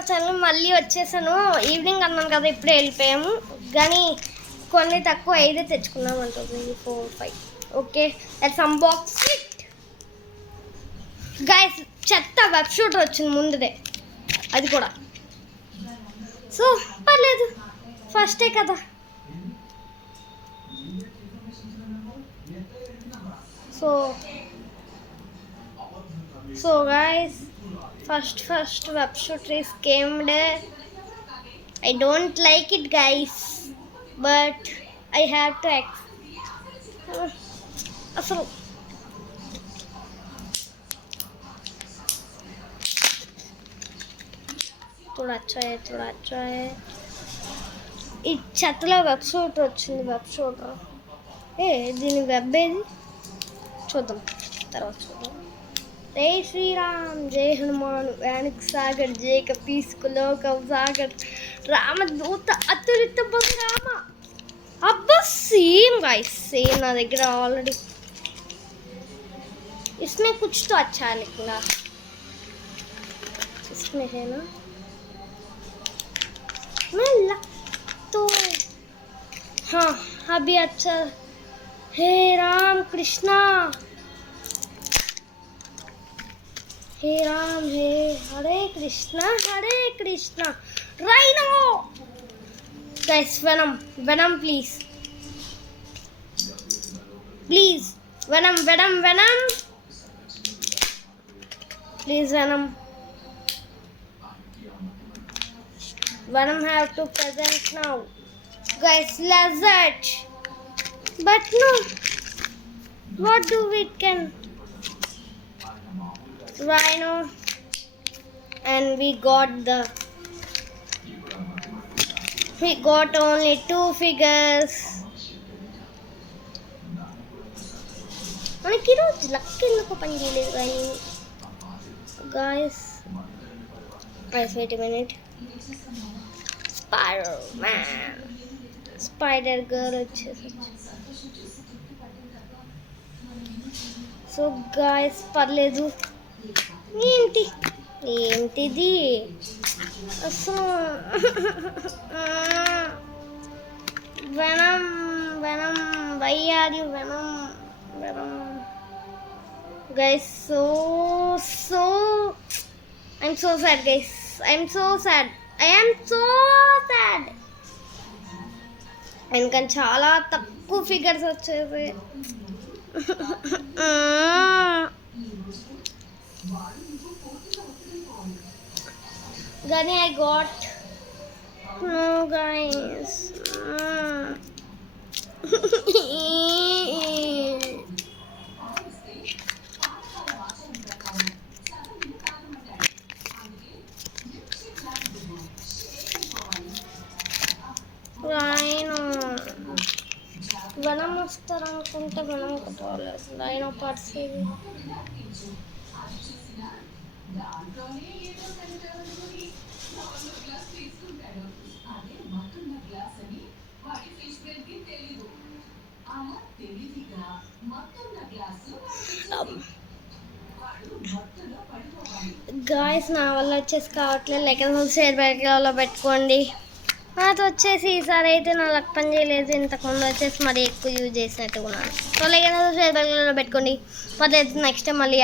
నా ఛానల్ మళ్ళీ వచ్చేసాను. ఈవినింగ్ అన్నాను కదా, ఇప్పుడే వెళ్ళిపోయాము. కానీ కొన్ని తక్కువ 5 తెచ్చుకున్నాం అంటుంది. 4, 5. Okay, let's unbox it. Guys, చెత్త వెబ్ షూటర్ వచ్చింది ముందుదే, అది కూడా. సో పర్లేదు, ఫస్టే కదా. So guys, first web shooter is came there. I don't like it guys, but I have to అసలు थोड़ा अच्छा है. ఈ చెత్తలో వెబ్ షూటర్ వచ్చింది. వెబ్ షూటర్ దీని వెబ్ ఏది చూద్దాం, తర్వాత చూద్దాం. జై శ్రీరామ్, జై హనుమాన్, వ్యానికి సాగర్, జై కపీస్కు లోక సాగర్, రామదూత అతులిత రామ. అబ్బా సేమ్ गाइस, సేమ్ నా దగ్గర ఆల్రెడీ. इसमें कुछ तो अच्छा निकला, इसमें है ना. मैं लग तो हाँ अभी अच्छा. हे राम कृष्णा, हे राम, हे हरे Krishna rhino. Guys, venom please venom please. Venom have to present now guys. Lizard, but no, what do we can Rhino, and we got only 2 figures. మనకి ఈరోజు లక్ ఎందుకు పని చేయలేదు కానీ guys wait a minute. Spider girl వచ్చేసి. సో గాయస్ పర్లేదు. ఏంటిది అసలు. Venom why are you venom guys. So I'm so sad guys. I am so sad. ఎందుకని చాలా తక్కువ ఫిగర్స్ వచ్చేసి. కానీ I got no guys. Venom వస్తారనుకుంటే వెనం కట్టాలి. లైన్ పార్ట్స్ ఇవి. గాయస్, నా వల్ల వచ్చేసి కావట్లేదు. లైక్ షేర్ బ్యాగ్లో పెట్టుకోండి. నాతో వచ్చేసి ఈసారి అయితే నా లక్ పని చేయలేదు. ఇంతకుముందు వచ్చేసి మరి ఎక్కువ యూజ్ చేసినట్టుకున్నాను. సో లైక్ షేర్ బ్యాగ్లో పెట్టుకోండి. పర్లేదు, నెక్స్ట్ టైం మళ్ళీ